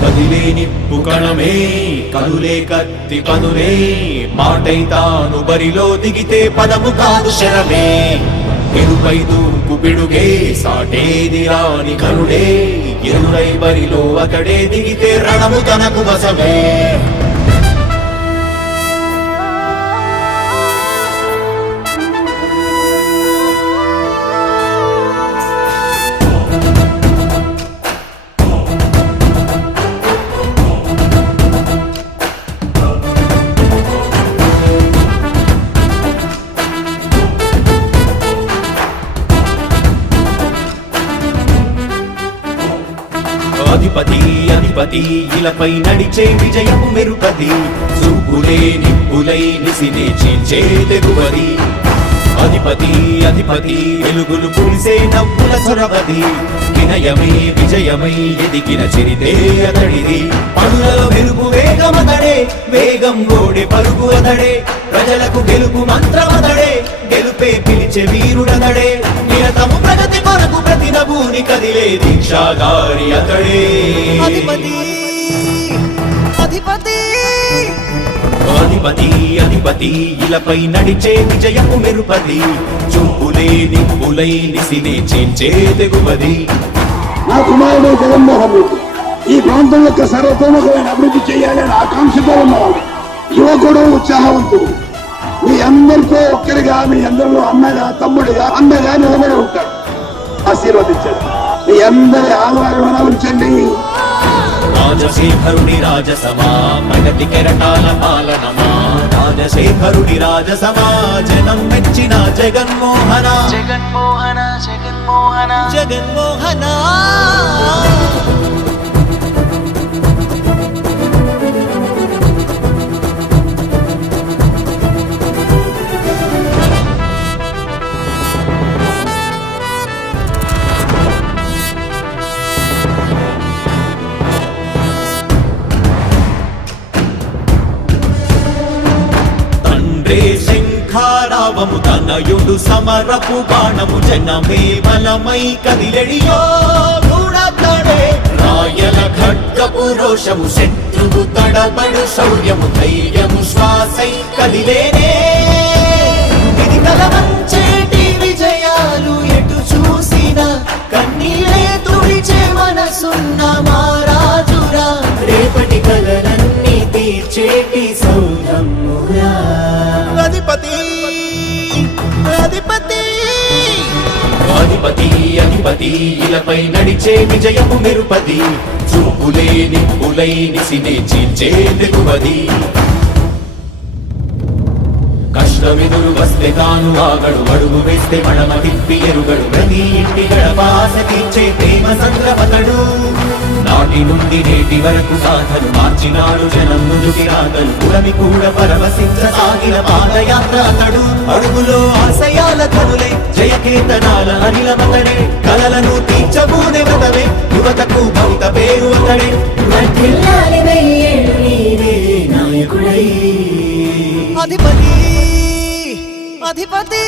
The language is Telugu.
కదిలే నిప్పు కణమే కదులే కత్తి పదులే మాటై తాను బరిలో దిగితే పదము కాదు శరమే ఎరుపై దూకు పిడుగే సాటేది రాని కరుడే ఎరురై బరిలో అతడే దిగితే రణము తనకు వశమే అధిపతి అధిపతి ఇలపై నడిచే విజయము మెరుపది చూపులే నిప్పులై నిసినే చీల్చే తెగువది అధిపతి అధిపతి వెలుగులు పులిసే నవ్వుల చొరవది వినయమే విజయమై ఎదిగిన చిరితే అతడిది పనులలో వెలుగు వేగమతడే వేగం ఓడే పరుగు అతడే ప్రజలకు గెలుపు మంత్రమతడే గెలుపే పిలిచే వీరుడతడే నిరతము ప్రగతి కొరకు ప్రతి నభూని కదిలే దీక్షాగారి అతడే అధిపతి అధిపతి అధిపతి అధిపతి ఇలపై నడిచే విజయము మెరుపది చూపులే నిప్పులై నిసినే చీల్చే తెగువది నా కుమారుడు జగన్మోహన్ రెడ్డి ఈ ప్రాంతం యొక్క సర్వతోముఖమైన అభివృద్ధి చేయాలని ఆకాంక్షతో ఉన్నవాడు యువకుడు ఉత్సాహవంతుడు మీ అందరితో ఒక్కరిగా మీ అందరిలో అన్నగా తమ్ముడిగా అన్నగా నిలబడి ఉంటాడు ఆశీర్వదించండి మీ అందరి ఆదరణ ఉంచండి రాజశేఖరుడి రాజసమా ప్రగతి కెరటాల పాలనమా రాజశేఖరుడి రాజసమా జనం మెచ్చిన జగన్మోహన జగన్మోహన జగన్మోహన జగన్మోహన శంఖారావము తనయుడు సమరపు బాణము జనమే బలమై కదిలెడియో గూఢతడే రాయల ఖడ్గపు రోషము శత్రువు తడబడు శౌర్యము ధైర్యము శ్వాసై కదిలేనే ఇది కలవంచేటి విజయాలు ఎటు చూసిన కన్నీలే తుడిచే మనసున్న మారాజురా రేపటి కలలన్నీ తీర్చేటి సౌధమురా అధిపతి అధిపతి అధిపతి అధిపతి ఇలపై నడిచే విజయము మెరుపది చూపులే నిప్పులై నిసినే చీల్చే తెగువది కష్టమెదురు వస్తే తాను ఆగడు అడుగు వేస్తే మడమ తిప్పి ఎరుగడు ప్రతి ఇంటి గడపాస తీర్చే ప్రేమ సంద్రపతడు నాటి నుండి నేటి వరకు సాధను మార్చినాడు జనం ముందుకి రాగలు పురమి కూడా పరవశించసాగిన పాదయాత్ర అతడు అడుగులో ఆశయాల కనులే జయకేతనాల అనిలమతడే కలలను తీర్చబూనే వ్రతమే యువతకు భవిత పేరు అతడే అధిపతి అధిపతి